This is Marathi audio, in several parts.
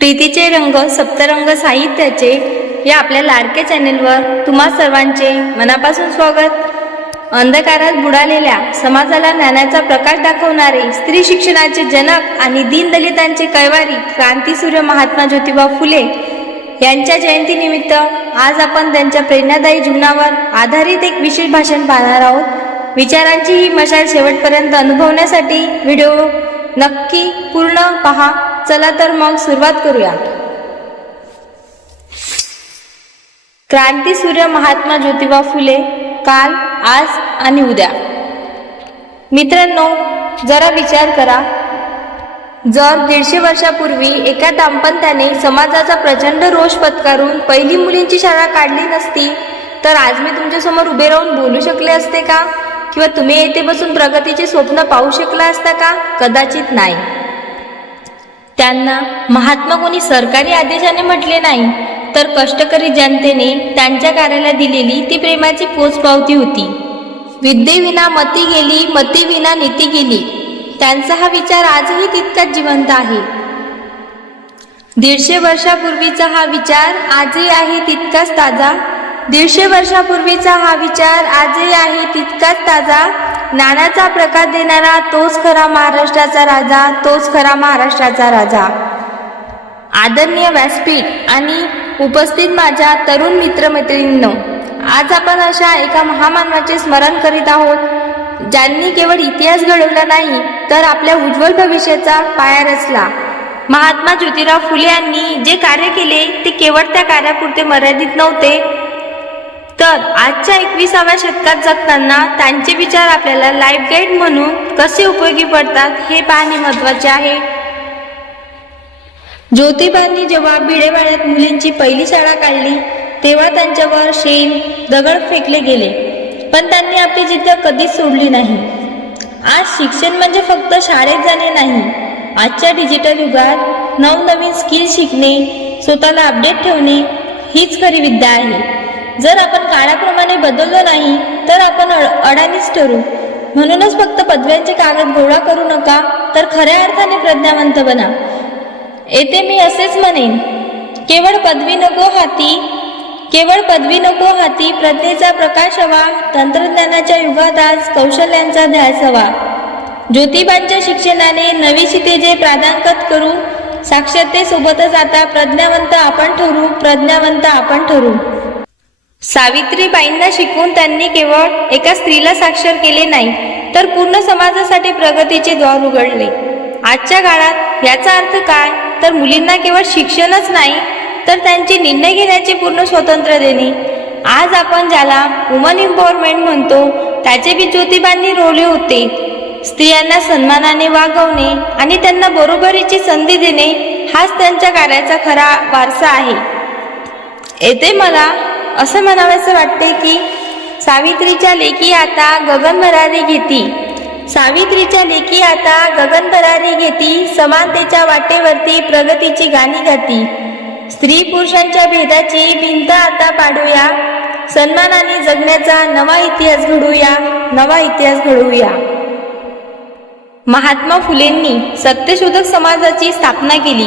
प्रीतीचे रंग सप्तरंग साहित्याचे या आपल्या लाडके चॅनेलवर तुम्हा सर्वांचे मनापासून स्वागत। अंधकारात बुडालेल्या समाजाला ज्ञानाचा प्रकाश दाखवणारे स्त्री शिक्षणाचे जनक आणि दीनदलितांचे कैवारी क्रांतीसूर्य महात्मा ज्योतिबा फुले यांच्या जयंतीनिमित्त आज आपण त्यांच्या प्रेरणादायी जीवनावर आधारित एक विशेष भाषण पाहणार आहोत। विचारांची ही मशाल शेवटपर्यंत अनुभवण्यासाठी व्हिडिओ नक्की पूर्ण पहा। चला तर मग सुरुवात करूया। क्रांतीसूर्य महात्मा ज्योतिबा फुले, काल, आज आणि उद्या। मित्रांनो, जरा विचार करा, जर 150 वर्षापूर्वी एका दाम्पत्याने समाजाचा प्रचंड रोष पत्करून पहिली मुलींची शाळा काढली नसती तर आज मी तुमच्या समोर उभे राहून बोलू शकले असते का? किंवा तुम्ही येथे बसून प्रगतीचे स्वप्न पाहू शकला असता का? कदाचित नाही। त्यांना महात्मा कोणी सरकारी आदेशाने म्हटले नाही, तर कष्टकरी जनतेने त्यांच्या कार्याला दिलेली ती प्रेमाची पोचपावती होती। विद्येविना मती गेली, मतीविना नीती गेली। त्यांचा हा विचार आजही तितकाच जिवंत आहे। 150 वर्षापूर्वीचा हा विचार आजही आहे तितकाच ताजा। 150 वर्षापूर्वीचा हा विचार आजही आहे तितकाच ताजा। ज्ञानाचा प्रकाश देणारा तोच खरा महाराष्ट्राचा राजा, तोच खरा महाराष्ट्राचा राजा। आदरणीय व्यासपीठ आणि उपस्थित माझ्या तरुण मित्रमैत्रिणींनो, आज आपण अशा एका महामानवाचे स्मरण करीत आहोत ज्यांनी केवळ इतिहास घडवला नाही तर आपल्या उज्ज्वल भविष्याचा पाया रचला। महात्मा ज्योतिराव फुले यांनी जे कार्य केले ते केवळ त्या कार्यापुरते मर्यादित नव्हते, तर आजच्या 21व्या शतकात जगताना त्यांचे विचार आपल्याला लाईफ गाईड म्हणून कसे उपयोगी पडतात हे पाहणे महत्त्वाचे आहे। ज्योतिबांनी जेव्हा भिडेवाड्यात मुलींची पहिली शाळा काढली तेव्हा त्यांच्यावर शेण, दगड फेकले गेले, पण त्यांनी आपली जिद्द कधीच सोडली नाही। आज शिक्षण म्हणजे फक्त शाळेत जाणे नाही, आजच्या डिजिटल युगात नवनवीन स्किल शिकणे, स्वतःला अपडेट ठेवणे हीच खरी विद्या आहे। जर आपण काळाप्रमाणे बदललो नाही तर आपण अडाणीच ठरू। म्हणूनच फक्त पदव्यांचे कागद गोळा करू नका, तर खऱ्या अर्थाने प्रज्ञावंत बना। येथे मी असेच म्हणेन, केवळ पदवी नको हाती, प्रज्ञेचा प्रकाश हवा। तंत्रज्ञानाच्या युगात आज कौशल्यांचा ध्यास हवा। ज्योतिबांच्या शिक्षणाने नवी क्षितिजे प्रादांकत करू। साक्षरतेसोबतच आता प्रज्ञावंत आपण ठरू। सावित्रीबाईंना शिकून त्यांनी केवळ एका स्त्रीला साक्षर केले नाही, तर पूर्ण समाजासाठी प्रगतीचे द्वार उघडले। आजच्या काळात याचा अर्थ काय, तर मुलींना केवळ शिक्षणच नाही तर त्यांचे निर्णय घेण्याचे पूर्ण स्वातंत्र्य देणे। आज आपण ज्याला वुमन एम्पॉवरमेंट म्हणतो त्याचे बी ज्योतिबांनी रोवले होते। स्त्रियांना सन्मानाने वागवणे आणि त्यांना बरोबरीची संधी देणे हाच त्यांच्या कार्याचा खरा वारसा आहे। येथे मला असं म्हणावंसं वाटते की सावित्रीच्या लेकी आता गगनभरारी घेती, समानतेच्या वाटेवरती प्रगतीची गाणी गाती। स्त्री पुरुषांच्या भेदाची भिंत आता पाडूया, सन्मानाने जगण्याचा नवा इतिहास घडवूया। महात्मा फुलेंनी सत्यशोधक समाजाची स्थापना केली।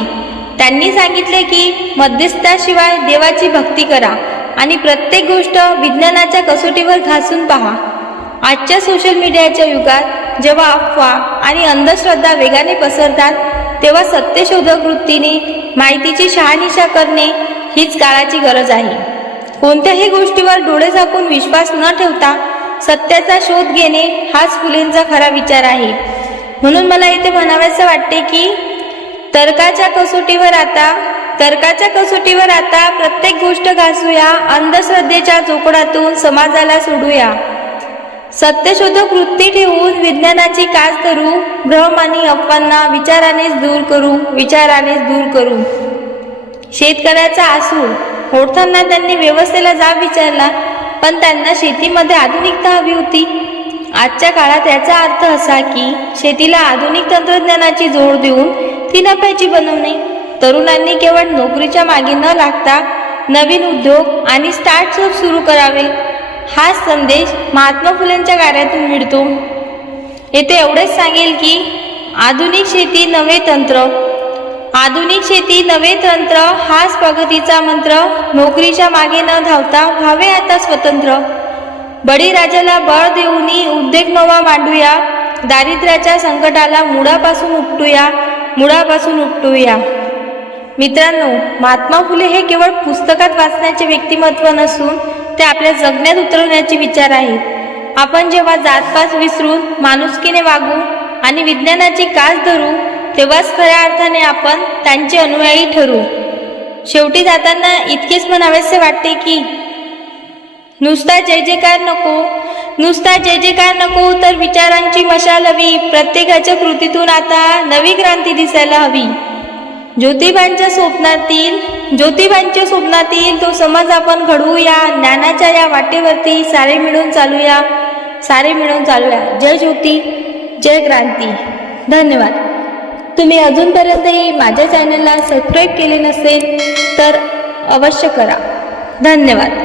त्यांनी सांगितले की मध्यस्थाशिवाय देवाची भक्ती करा आणि प्रत्येक गोष्ट विज्ञानाच्या कसोटीवर घासून पहा। आजच्या सोशल मीडियाच्या युगात जेव्हा अफवा आणि अंधश्रद्धा वेगाने पसरतात, तेव्हा सत्यशोधक वृत्तीने माहितीची शहानिशा करणे हीच काळाची गरज आहे। कोणत्याही गोष्टीवर डोळे झाकून विश्वास न ठेवता सत्याचा शोध घेणे हाच फुलेंचा खरा विचार आहे। म्हणून मला इथे म्हणावयाचे वाटते की तर्काच्या कसोटीवर आता प्रत्येक गोष्ट घासूया, अंधश्रद्धेच्या जोखडातून समाजाला सोडूया। सत्यशोधक वृत्ती ठेवून विज्ञानाची कास धरू, भ्रम आणि अफवांना विचारानेच दूर करू। शेतकऱ्याचा आसूड ओढताना त्यांनी व्यवस्थेला जाब विचारला, पण त्यांना शेतीमध्ये आधुनिकता हवी होती। आजच्या काळात याचा अर्थ असा की शेतीला आधुनिक तंत्रज्ञानाची जोड देऊन ती नफ्याची बनवणे। तरुणांनी केवळ नोकरीच्या मागे न लागता नवीन उद्योग आणि स्टार्टअप सुरू करावे, हाच संदेश महात्मा फुलेंच्या कार्यातून मिळतो। येथे एवढेच सांगेल की आधुनिक शेती, नवे तंत्र, आधुनिक शेती नवे तंत्र हाच प्रगतीचा मंत्र, नोकरीच्या मागे न धावता व्हावे आता स्वतंत्र. बळीराजाला बळ देऊनी उद्योग नवा मांडूया, दारिद्र्याच्या संकटाला मुळापासून उपटूया. मित्रांनो, महात्मा फुले हे केवळ पुस्तकात वाचण्याचे व्यक्तिमत्व नसून ते आपल्या जगण्यात उतरवण्याचे विचार आहेत. आपण जेव्हा जातपात विसरून माणुसकीने वागू आणि विज्ञानाची कास धरू, तेव्हाच खऱ्या अर्थाने आपण त्यांचे अनुयायी ठरू. शेवटी जाताना इतकेच म्हणावेसे वाटते की नुसता जय जयकार नको तर विचारांची मशाल हवी. प्रत्येकाच्या कृतीतून आता नवी क्रांती दिसायला हवी. ज्योतिबांच्या स्वप्नातील तो समाज आपण घडवूया. ज्ञानाच्या या वाटेवरती सारे मिळून चालूया. जय ज्योती, जय क्रांती. धन्यवाद. तुम्ही अजूनपर्यंतही माझ्या चॅनलला सबस्क्राईब केले नसेल तर अवश्य करा. धन्यवाद.